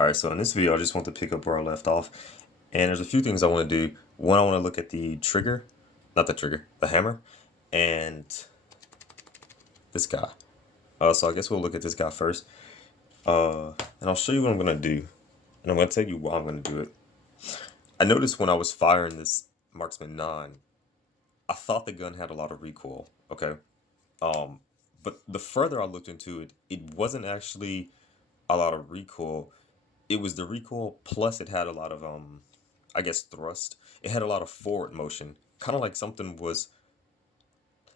Alright, so in this video, I just want to pick up where I left off. And there's a few things I want to do. One, I want to look at the trigger, not the trigger, the hammer, and this guy. So I guess we'll look at this guy first. And I'll show you what I'm going to do. And I'm going to tell you why I'm going to do it. I noticed when I was firing this Marksman 9, I thought the gun had a lot of recoil, okay? Um, but the further I looked into it, it wasn't actually a lot of recoil. It was the recoil plus it had a lot of I guess thrust. It had a lot of forward motion. Kind of like something was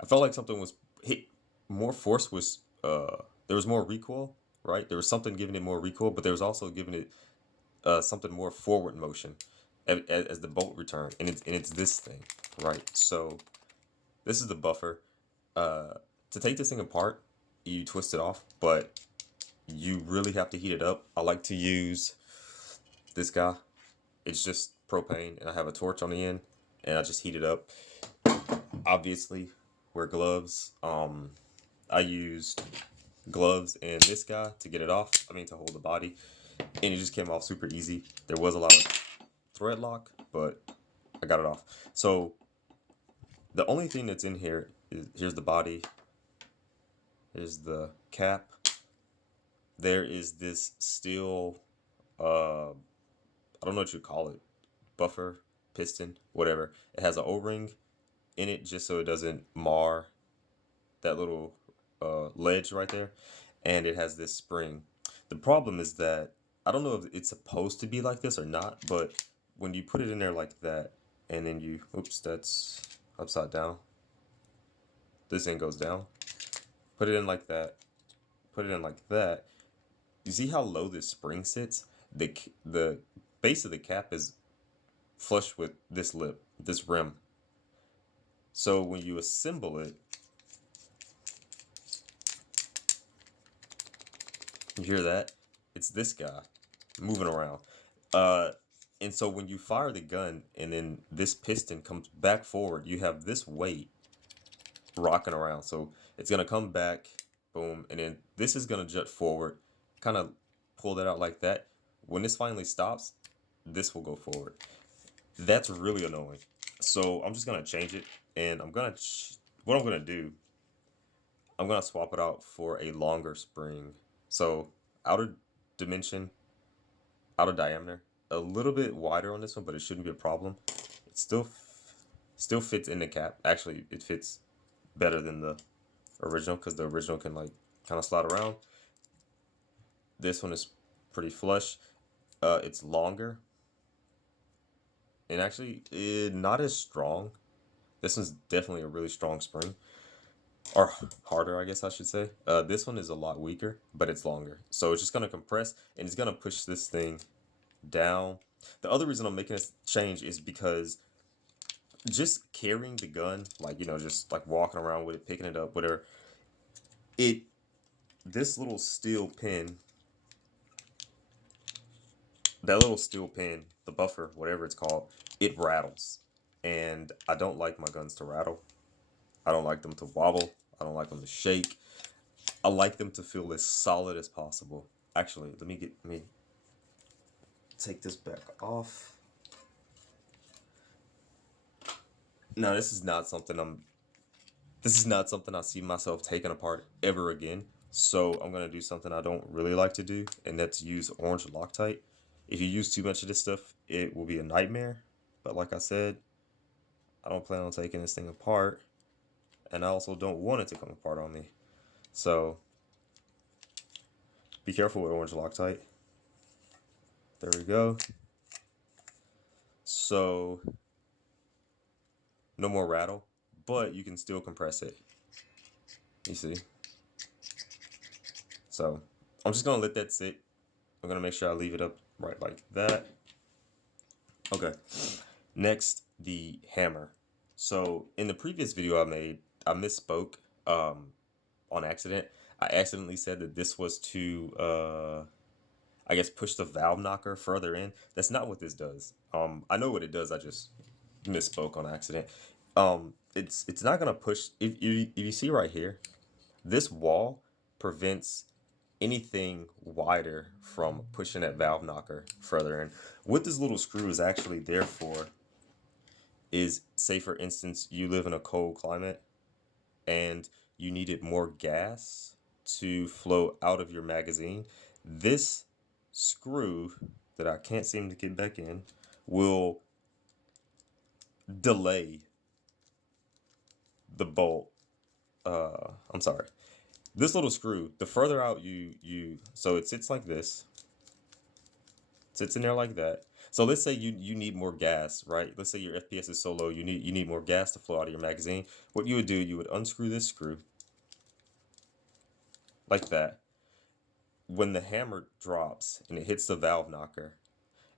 I felt like something was hit more force was there was more recoil, right? There was something giving it more recoil, but there was also giving it something more forward motion as the bolt return. And it's this thing, right? So this is the buffer. Uh to take this thing apart, you twist it off, but you really have to heat it up. I like to use this guy. It's just propane, and I have a torch on the end, and I just heat it up. Obviously, wear gloves. I used gloves and this guy to get it off. I mean, to hold the body, and it just came off super easy. There was a lot of thread lock, but I got it off. So the only thing that's in here is here's the body. Here's the cap. There is this steel. I don't know what you call it. Buffer, piston, whatever. It has an O-ring in it just so it doesn't mar that little ledge right there. And it has this spring. The problem is that I don't know if it's supposed to be like this or not, but when you put it in there like that, and then you, oops, that's upside down. This end goes down. Put it in like that. Put it in like that. You see how low this spring sits? The base of the cap is flush with this lip, this rim. So when you assemble it, you hear that? It's this guy moving around. Uh, and so when you fire the gun and then this piston comes back forward, you have this weight rocking around. So it's gonna come back, boom, and then this is gonna jut forward, kind of pull that out like that. When this finally stops, this will go forward. That's really annoying. So I'm just gonna change it, and what I'm gonna do, I'm gonna swap it out for a longer spring. So outer dimension, outer diameter, a little bit wider on this one, but it shouldn't be a problem. It still fits in the cap. Actually, it fits better than the original because the original can like kind of slide around. This one is pretty flush. It's longer and actually not as strong. This one's definitely a really strong spring, or harder, I guess I should say. This one is a lot weaker, but it's longer. So it's just gonna compress and it's gonna push this thing down. The other reason I'm making this change is because just carrying the gun, like, just like walking around with it, picking it up, whatever, it, this little steel pin, that little steel pin, the buffer, whatever it's called, it rattles. And I don't like my guns to rattle. I don't like them to wobble. I don't like them to shake. I like them to feel as solid as possible. Actually, let me take this back off. No, this is not something I see myself taking apart ever again. So I'm gonna do something I don't really like to do, and that's use orange Loctite. If you use too much of this stuff, it will be a nightmare. But like I said, I don't plan on taking this thing apart, and I also don't want it to come apart on me. So be careful with orange Loctite. There we go. So no more rattle, but you can still compress it. You see? So I'm just gonna let that sit. I'm gonna make sure I leave it up right like that. Okay. Next, the hammer. So in the previous video I made, I misspoke on accident. I accidentally said that this was to I guess push the valve knocker further in. That's not what this does. I know what it does. I just misspoke on accident. It's not gonna push. If you see right here, this wall prevents anything wider from pushing that valve knocker further in. What this little screw is actually there for is, say for instance, you live in a cold climate and you needed more gas to flow out of your magazine. This screw that I can't seem to get back in will delay the bolt. I'm sorry. This little screw, the further out so it sits like this, sits in there like that. So let's say you need more gas, right? Let's say your FPS is so low, you need more gas to flow out of your magazine. What you would do, you would unscrew this screw like that. When the hammer drops and it hits the valve knocker,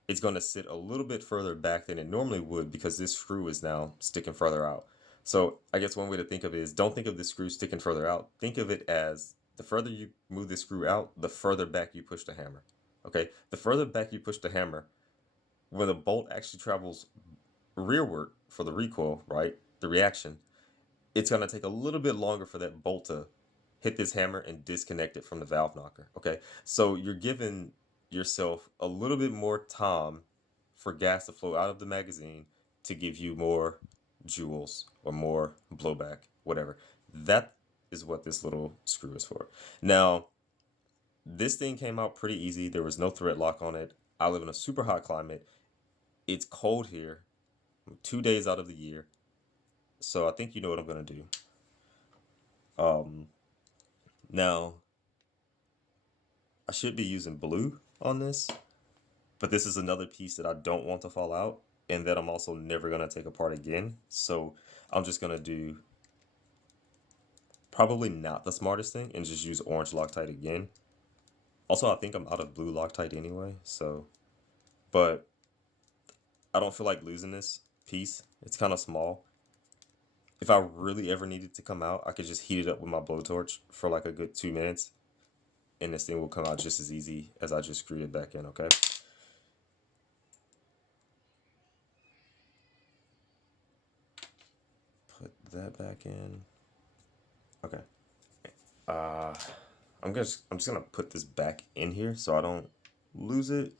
it's going to sit a little bit further back than it normally would because this screw is now sticking further out. So I guess one way to think of it is, don't think of the screw sticking further out. Think of it as the further you move the screw out, the further back you push the hammer. Okay, the further back you push the hammer, when the bolt actually travels rearward for the recoil, right, the reaction, it's going to take a little bit longer for that bolt to hit this hammer and disconnect it from the valve knocker. Okay, so you're giving yourself a little bit more time for gas to flow out of the magazine to give you more joules or more blowback, whatever. That is what this little screw is for. Now, this thing came out pretty easy. There was no thread lock on it. I live in a super hot climate. It's cold here. 2 days out of the year. So I think you know what I'm going to do. Now, I should be using blue on this, but this is another piece that I don't want to fall out and that I'm also never going to take apart again. So I'm just going to do probably not the smartest thing and just use orange Loctite again. Also, I think I'm out of blue Loctite anyway, so, but I don't feel like losing this piece. It's kind of small. If I really ever needed to come out, I could just heat it up with my blowtorch for like a good 2 minutes and this thing will come out just as easy as I just screwed it back in, okay? Put that back in. Okay. I'm just gonna put this back in here so I don't lose it.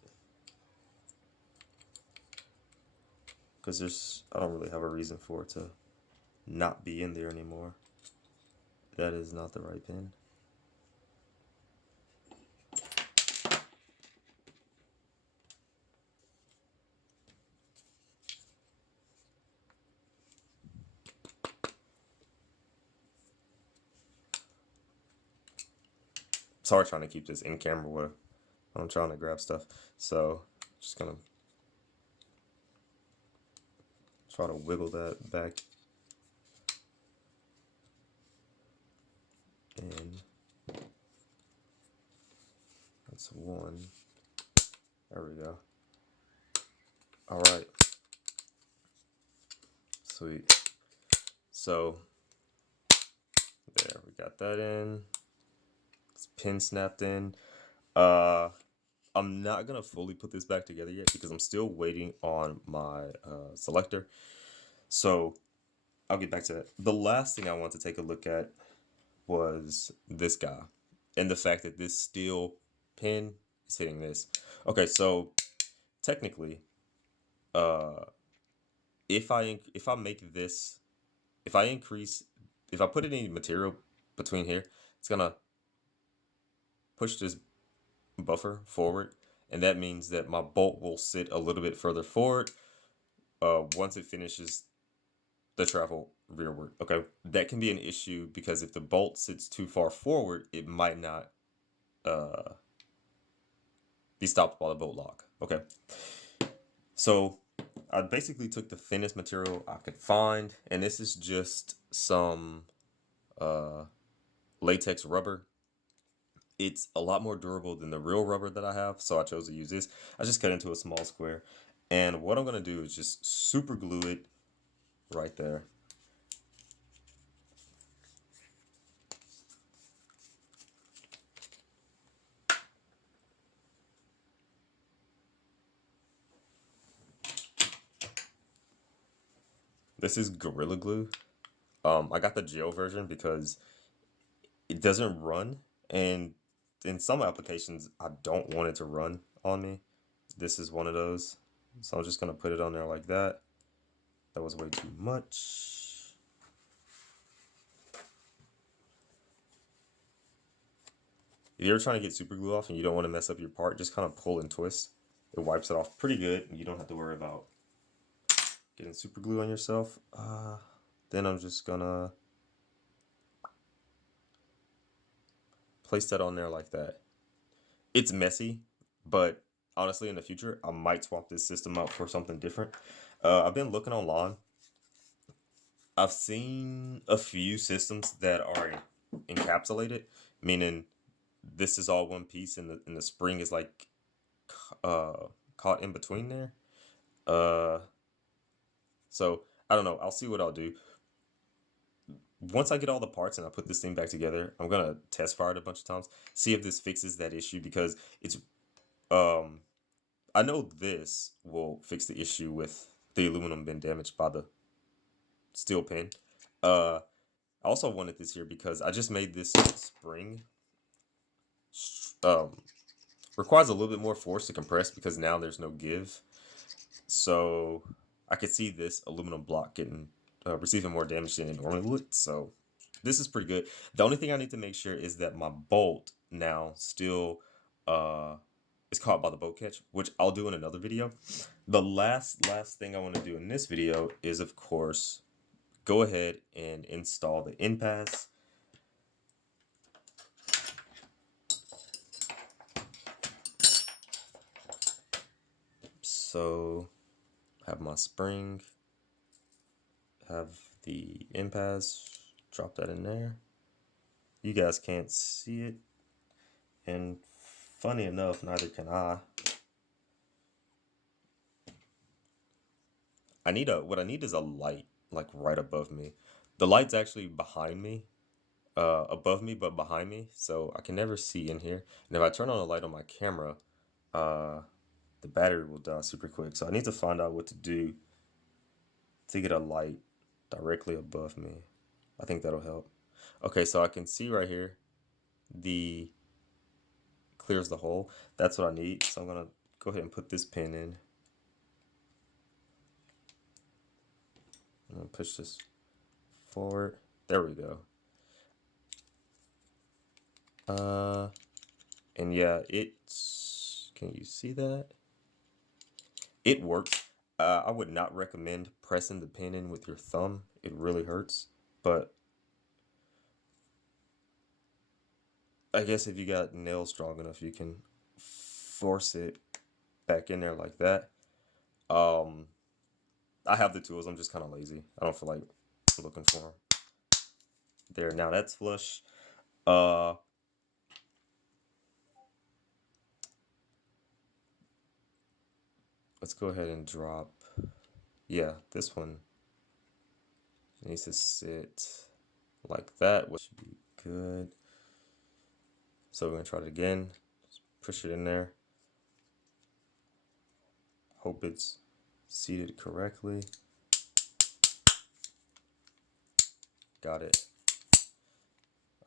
Because I don't really have a reason for it to not be in there anymore. That is not the right pin. Sorry, trying to keep this in camera when I'm trying to grab stuff. So just gonna try to wiggle that back in. That's one. There we go. All right. Sweet. So there, we got that in. It's pin snapped in. I'm not gonna fully put this back together yet because I'm still waiting on my selector. So I'll get back to that. The last thing I want to take a look at was this guy and the fact that this steel pin is hitting this. Okay, so technically, if I put any material between here, it's gonna push this buffer forward, and that means that my bolt will sit a little bit further forward once it finishes the travel rearward. Okay, that can be an issue because if the bolt sits too far forward, it might not be stopped by the bolt lock. Okay, so I basically took the thinnest material I could find, and this is just some latex rubber. It's a lot more durable than the real rubber that I have, so I chose to use this. I just cut into a small square, and what I'm gonna do is just super glue it right there. This is Gorilla Glue. I got the gel version because it doesn't run, and in some applications, I don't want it to run on me. This is one of those. So I'm just going to put it on there like that. That was way too much. If you're trying to get super glue off and you don't want to mess up your part, just kind of pull and twist. It wipes it off pretty good, and you don't have to worry about getting super glue on yourself. Then I'm just gonna place that on there like that. It's messy, but honestly, in the future, I might swap this system out for something different. I've been looking online. I've seen a few systems that are encapsulated, meaning this is all one piece, and the spring is like caught in between there. Uh, so I don't know. I'll see what I'll do. Once I get all the parts and I put this thing back together, I'm gonna test fire it a bunch of times, see if this fixes that issue, because it's I know this will fix the issue with the aluminum being damaged by the steel pin. I also wanted this here because I just made this spring requires a little bit more force to compress because now there's no give. So I could see this aluminum block getting receiving more damage than it normally would. So this is pretty good. The only thing I need to make sure is that my bolt now still is caught by the bolt catch, which I'll do in another video. The last thing I want to do in this video is, of course, go ahead and install the end pass. So have my spring, have the end pass, drop that in there. You guys can't see it, and funny enough, neither can I. What I need is a light, like right above me. The light's actually behind me, above me, but behind me, so I can never see in here. And if I turn on a light on my camera, the battery will die super quick. So I need to find out what to do to get a light directly above me. I think that'll help. Okay, so I can see right here, the clears the hole. That's what I need. So I'm gonna go ahead and put this pin in. I'm gonna push this forward. There we go. And yeah, can you see that? It works. I would not recommend pressing the pin in with your thumb. It really hurts. But I guess if you got nails strong enough, you can force it back in there like that. I have the tools. I'm just kind of lazy. I don't feel like looking for them. There, now that's flush. Let's go ahead and drop. Yeah, this one needs to sit like that, which should be good. So we're gonna try it again. Just push it in there. Hope it's seated correctly. Got it.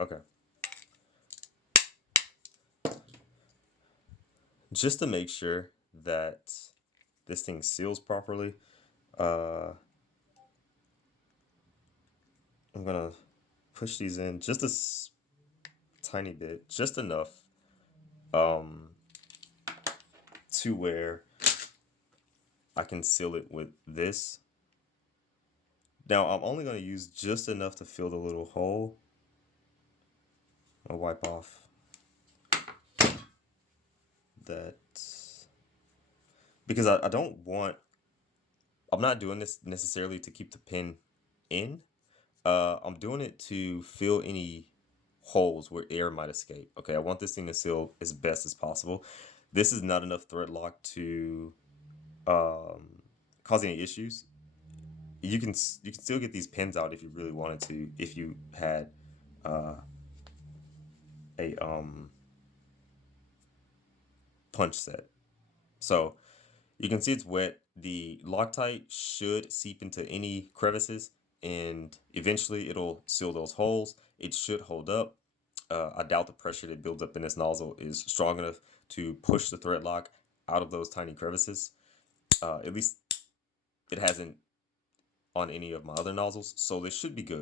Okay. Just to make sure that this thing seals properly, I'm gonna push these in just a tiny bit, just enough to where I can seal it with this. Now I'm only going to use just enough to fill the little hole. I'll wipe off that because I don't want, I'm not doing this necessarily to keep the pin in. I'm doing it to fill any holes where air might escape. Okay, I want this thing to seal as best as possible. This is not enough thread lock to cause any issues. You can still get these pins out if you really wanted to, if you had a punch set. So you can see it's wet. The Loctite should seep into any crevices, and eventually it'll seal those holes. It should hold up. I doubt the pressure that builds up in this nozzle is strong enough to push the thread lock out of those tiny crevices. At least it hasn't on any of my other nozzles, so this should be good.